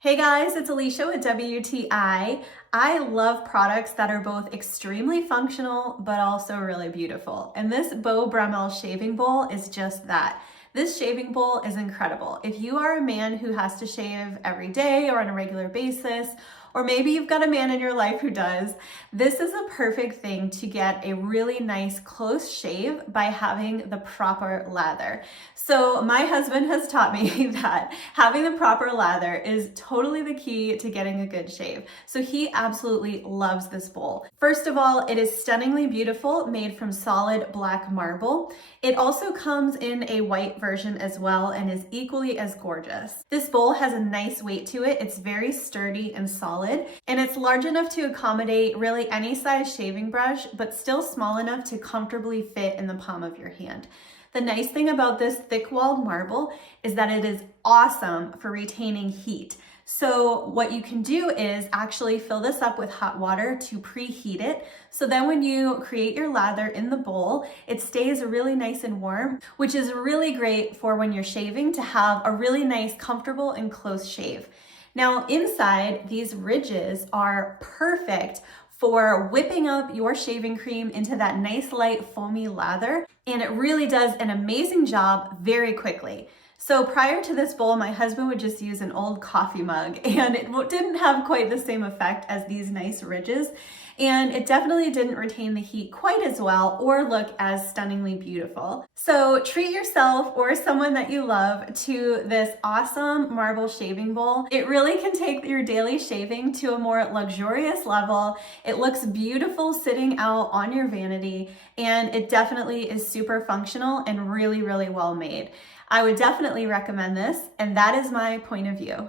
Hey guys, it's Alicia with WTI. I love products that are both extremely functional but also really beautiful. And this Beau Brummell shaving bowl is just that. This shaving bowl is incredible. If you are a man who has to shave every day or on a regular basis, or maybe you've got a man in your life who does, this is a perfect thing to get a really nice close shave by having the proper lather. So my husband has taught me that having the proper lather is totally the key to getting a good shave. So he absolutely loves this bowl. First of all, it is stunningly beautiful, made from solid black marble. It also comes in a white version as well and is equally as gorgeous. This bowl has a nice weight to it. It's very sturdy and solid, and it's large enough to accommodate really any size shaving brush, but still small enough to comfortably fit in the palm of your hand. The nice thing about this thick-walled marble is that it is awesome for retaining heat. So what you can do is actually fill this up with hot water to preheat it. So then when you create your lather in the bowl, it stays really nice and warm, which is really great for when you're shaving to have a really nice, comfortable and close shave. Now inside, these ridges are perfect for whipping up your shaving cream into that nice light foamy lather, and it really does an amazing job very quickly. So prior to this bowl, my husband would just use an old coffee mug, and it didn't have quite the same effect as these nice ridges, and it definitely didn't retain the heat quite as well or look as stunningly beautiful. So treat yourself or someone that you love to this awesome marble shaving bowl. It really can take your daily shaving to a more luxurious level. It looks beautiful sitting out on your vanity, and it definitely is super functional and really, really well made. I would definitely recommend this, and that is my point of view.